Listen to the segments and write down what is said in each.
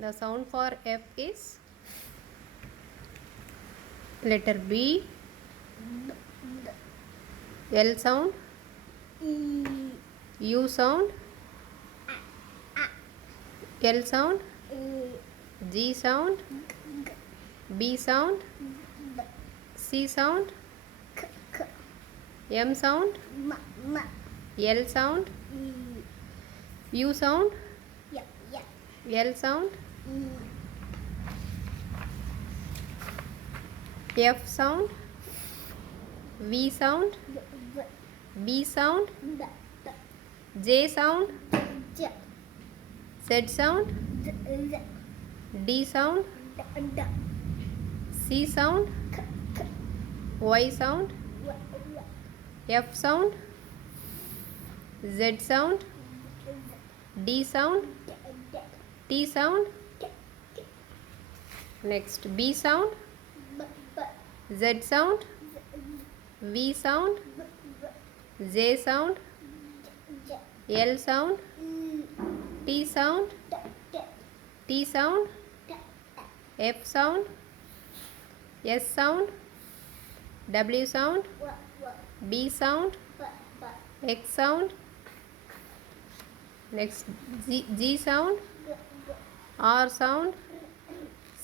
The sound for F is letter B. L sound. U sound. L sound. G sound. B sound. C sound. M sound. L sound. U sound. L sound. F sound. V sound. B sound. J sound. Z sound. D sound. C sound. Y sound. F sound. Z sound. D sound. T sound. Next B sound. Z sound. V sound. J sound. L sound. T sound. T sound. F sound. S sound. W sound. B sound. X sound. Next G sound. R sound.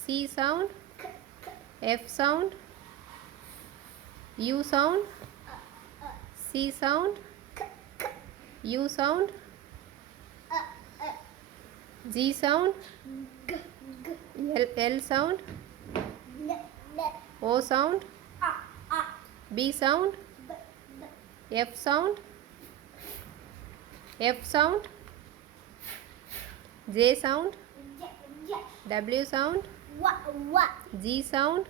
C sound. F sound. U sound. C sound. U sound. G sound. L sound. O sound. B sound. F sound. F sound. J sound. W sound. G sound.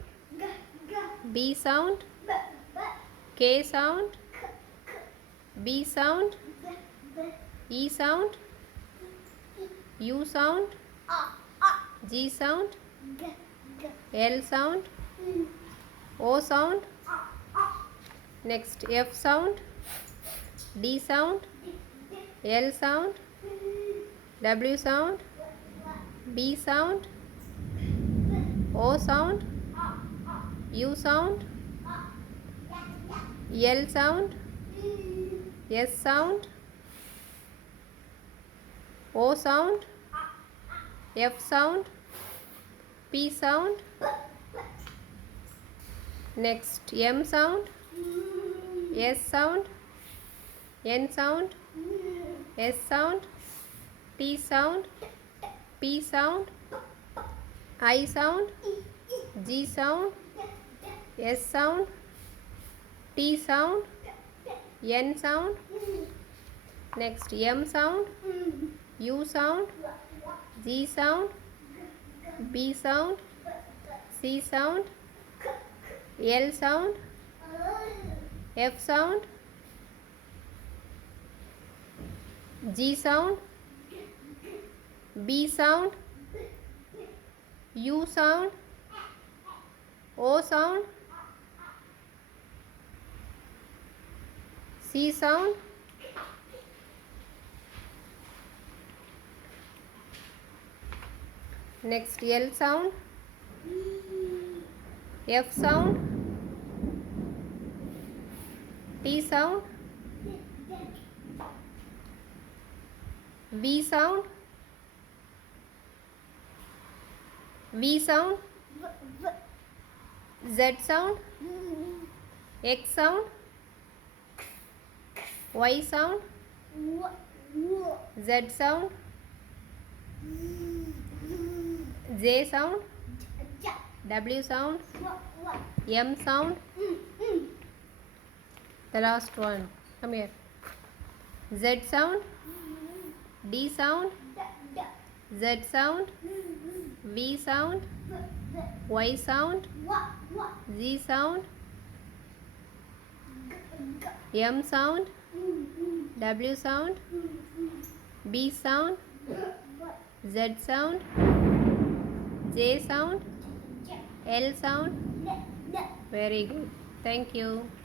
B sound. K sound. B sound. E sound. U sound. G sound. L sound. O sound. Next F sound. D sound. L sound. W sound. B sound. O sound. U sound. L sound. S sound. O sound. F sound. P sound. Next M sound. S sound. N sound. S sound. T sound. P sound. I sound. G sound. S sound. T sound. N sound. Next M sound. U sound. G sound. B sound. C sound. L sound. F sound. G sound. B sound. U sound. O sound. C sound. Next L sound. F sound. T sound. V sound. V sound. Z sound. X sound. Y sound. Z sound. J sound. W sound. M sound. The last one. Come here. Z sound. D sound. Z sound. V sound. Y sound. Z sound. M sound. W sound. B sound. Z sound. J sound. L sound. Very good. Thank you.